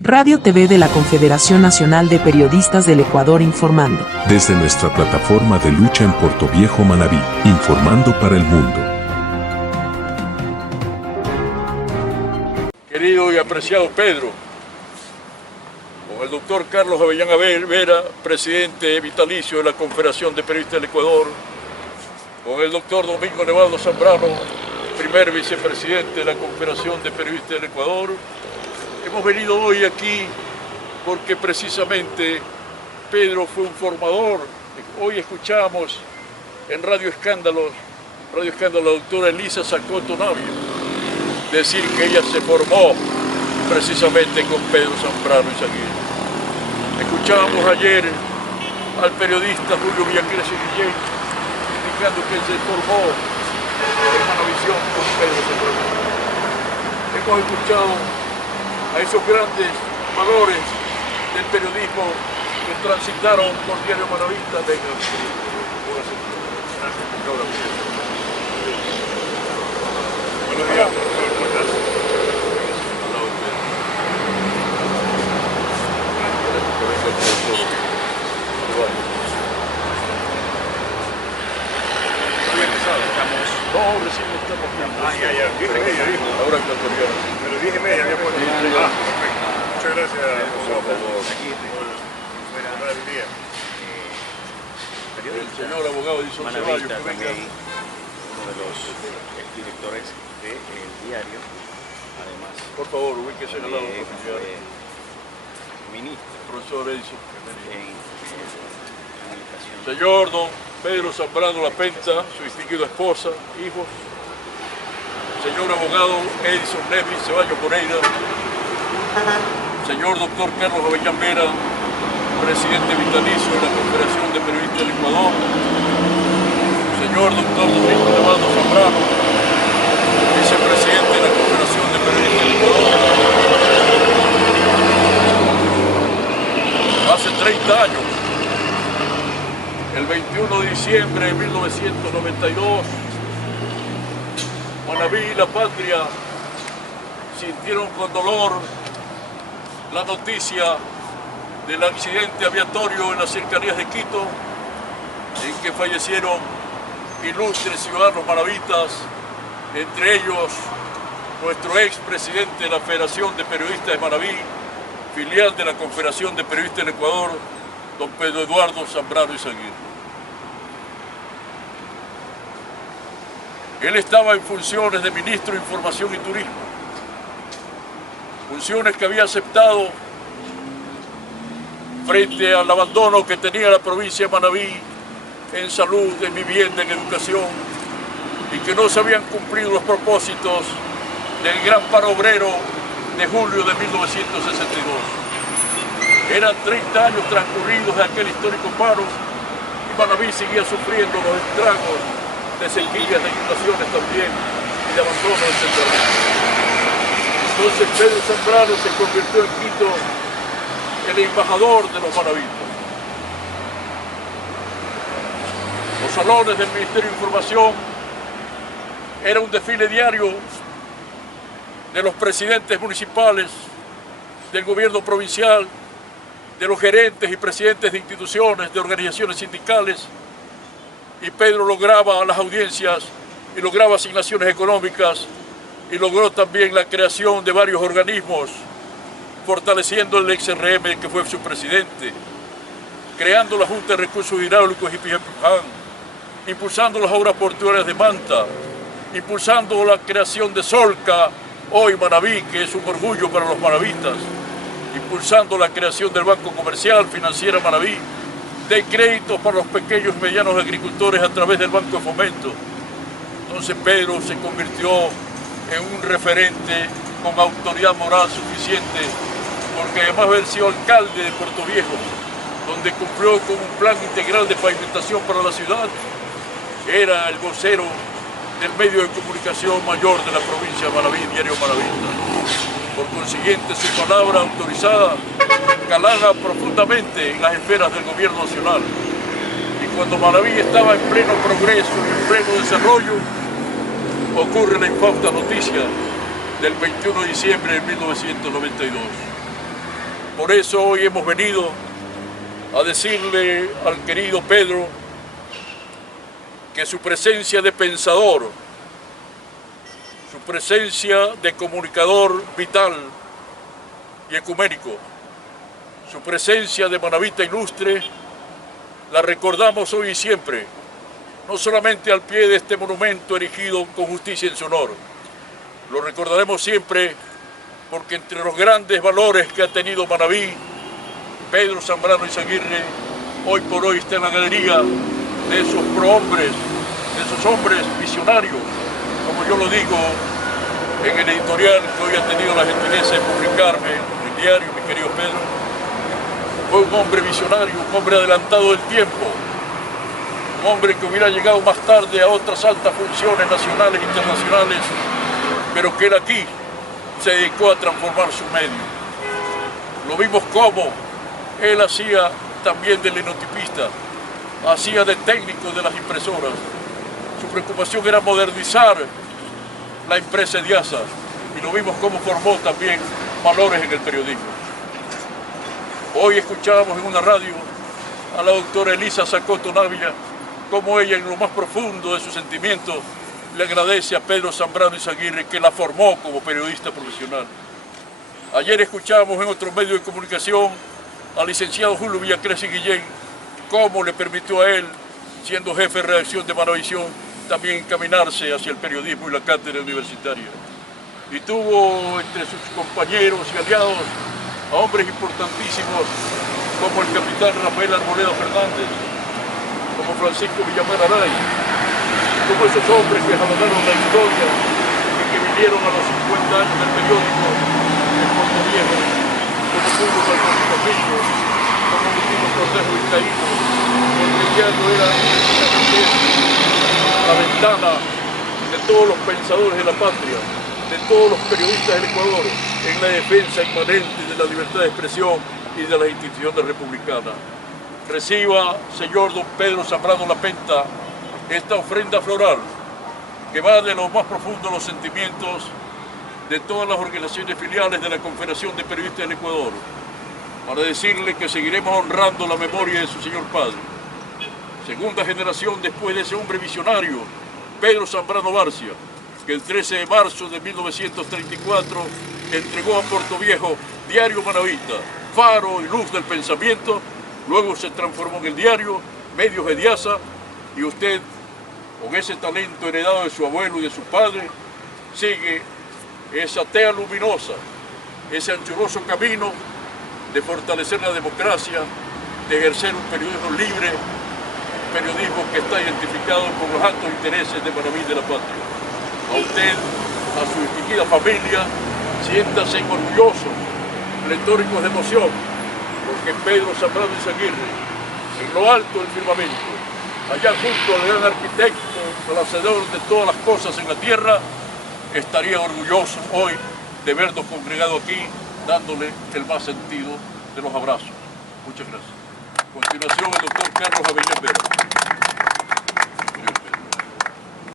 Radio TV de la Confederación Nacional de Periodistas del Ecuador informando. Desde nuestra plataforma de lucha en Portoviejo, Manabí, informando para el mundo. Querido y apreciado Pedro, con el doctor Carlos Avellana Vera, presidente vitalicio de la Confederación de Periodistas del Ecuador, con el doctor Domingo Nevado Zambrano, primer vicepresidente de la Confederación de Periodistas del Ecuador, hemos venido hoy aquí porque precisamente Pedro fue un formador. Hoy escuchamos en Radio Escándalo, la doctora Elisa Sacoto Navia, decir que ella se formó precisamente con Pedro Zambrano Izaguirre. Escuchábamos ayer al periodista Julio Villacres Guillén indicando que se formó en Manavisión con Pedro Zambrano. Hemos escuchado a esos grandes valores del periodismo que transitaron por Diario Manavista. Venga, buenos días, ¿cómo estás? No, recién estamos viendo. Ya. 10:30. Ahora ecuatoriano. Pero 10:30 había puesto. Perfecto. Muchas gracias, por favor. por dar el día. El señor abogado Edison Ceballos, que venga. Uno de los directores del diario, además. Por favor, ubíquese al lado del Ministro profesor Edison. en comunicación. Señor don Pedro Zambrano La Penta, su distinguida esposa, hijos. Señor abogado Edison Nevis Ceballos Moreira. Señor doctor Carlos Avellana Vera, presidente vitalicio de la Confederación de Periodistas del Ecuador. Señor doctor Domingo Nevado Zambrano, vicepresidente de la Confederación de Periodistas del Ecuador. Hace 30 años, el 21 de diciembre de 1992, Manabí y la patria sintieron con dolor la noticia del accidente aviatorio en las cercanías de Quito, en que fallecieron ilustres ciudadanos manavitas, entre ellos nuestro expresidente de la Federación de Periodistas de Manabí, filial de la Confederación de Periodistas del Ecuador, don Pedro Eduardo Zambrano Izaguirre. Él estaba en funciones de ministro de Información y Turismo, funciones que había aceptado frente al abandono que tenía la provincia de Manabí en salud, en vivienda, en educación, y que no se habían cumplido los propósitos del gran paro obrero de julio de 1962. Eran 30 años transcurridos de aquel histórico paro y Manabí seguía sufriendo los estragos de sequías, de inundaciones también y de abandono del centralismo. Entonces Pedro Zambrano se convirtió en Quito el embajador de los manavitas. Los salones del Ministerio de Información era un desfile diario de los presidentes municipales, del gobierno provincial, de los gerentes y presidentes de instituciones, de organizaciones sindicales, y Pedro lograba las audiencias y lograba asignaciones económicas y logró también la creación de varios organismos, fortaleciendo el XRM, que fue su presidente, creando la Junta de Recursos Hidráulicos y Pijapuján, impulsando las obras portuarias de Manta, impulsando la creación de Solca, hoy Manabí, que es un orgullo para los manavitas, impulsando la creación del Banco Comercial Financiera Manabí, de créditos para los pequeños y medianos agricultores a través del Banco de Fomento. Entonces Pedro se convirtió en un referente con autoridad moral suficiente, porque además de haber sido alcalde de Portoviejo, donde cumplió con un plan integral de pavimentación para la ciudad, era el vocero del medio de comunicación mayor de la provincia de Manabí, Diario Manavista. Por consiguiente, su palabra autorizada calaba profundamente en las esferas del gobierno nacional. Y cuando Manabí estaba en pleno progreso y en pleno desarrollo, ocurre la infausta noticia del 21 de diciembre de 1992. Por eso hoy hemos venido a decirle al querido Pedro que su presencia de pensador, su presencia de comunicador vital y ecuménico, su presencia de manabita ilustre, la recordamos hoy y siempre, no solamente al pie de este monumento erigido con justicia en su honor, lo recordaremos siempre porque entre los grandes valores que ha tenido Manabí, Pedro Zambrano Izaguirre hoy por hoy está en la galería de esos prohombres, de esos hombres visionarios, como yo lo digo en el editorial que hoy ha tenido la gentileza de publicarme en el diario, mi querido Pedro. Fue un hombre visionario, un hombre adelantado del tiempo, un hombre que hubiera llegado más tarde a otras altas funciones nacionales e internacionales, pero que él aquí se dedicó a transformar su medio. Lo vimos como él hacía también de linotipista, hacía de técnico de las impresoras. Su preocupación era modernizar la impresa Ediasa y lo vimos cómo formó también valores en el periodismo. Hoy escuchábamos en una radio a la doctora Elisa Sacoto Navia, cómo ella en lo más profundo de sus sentimientos le agradece a Pedro Zambrano Izaguirre que la formó como periodista profesional. Ayer escuchábamos en otro medio de comunicación al licenciado Julio Villacrés Guillén, cómo le permitió a él, siendo jefe de redacción de Manavisión, también encaminarse hacia el periodismo y la cátedra universitaria. Y tuvo entre sus compañeros y aliados a hombres importantísimos como el capitán Rafael Arboleda Fernández, como Francisco Villamar Aray, como esos hombres que jalaron la historia y que vinieron a los 50 años del periódico en Puerto Viejo, como Hugo Marcolino Pinto, como Lutino Cortejo Vizcaíno, porque el diario era la ventana de todos los pensadores de la patria, de todos los periodistas del Ecuador, en la defensa inmanente de la libertad de expresión y de las instituciones republicanas. Reciba, señor don Pedro Zambrano Lapenta, esta ofrenda floral que va de lo más profundo de los sentimientos de todas las organizaciones filiales de la Confederación de Periodistas del Ecuador, para decirle que seguiremos honrando la memoria de su señor padre. Segunda generación después de ese hombre visionario, Pedro Zambrano Barcia, que el 13 de marzo de 1934 entregó a Puerto Viejo Diario Manabita, faro y luz del pensamiento, luego se transformó en el diario Medios Ediasa, y usted, con ese talento heredado de su abuelo y de su padre, sigue esa tea luminosa, ese anchuroso camino de fortalecer la democracia, de ejercer un periodismo libre, un periodismo que está identificado con los altos intereses de Manabí de la patria. A usted, a su distinguida familia, siéntase orgulloso, pletóricos de emoción, porque Pedro Zambrano Izaguirre, en lo alto del firmamento, allá junto al gran arquitecto, al hacedor de todas las cosas en la tierra, estaría orgulloso hoy de vernos congregado aquí, dándole el más sentido de los abrazos. Muchas gracias. A continuación, el doctor Carlos Avellán Vera.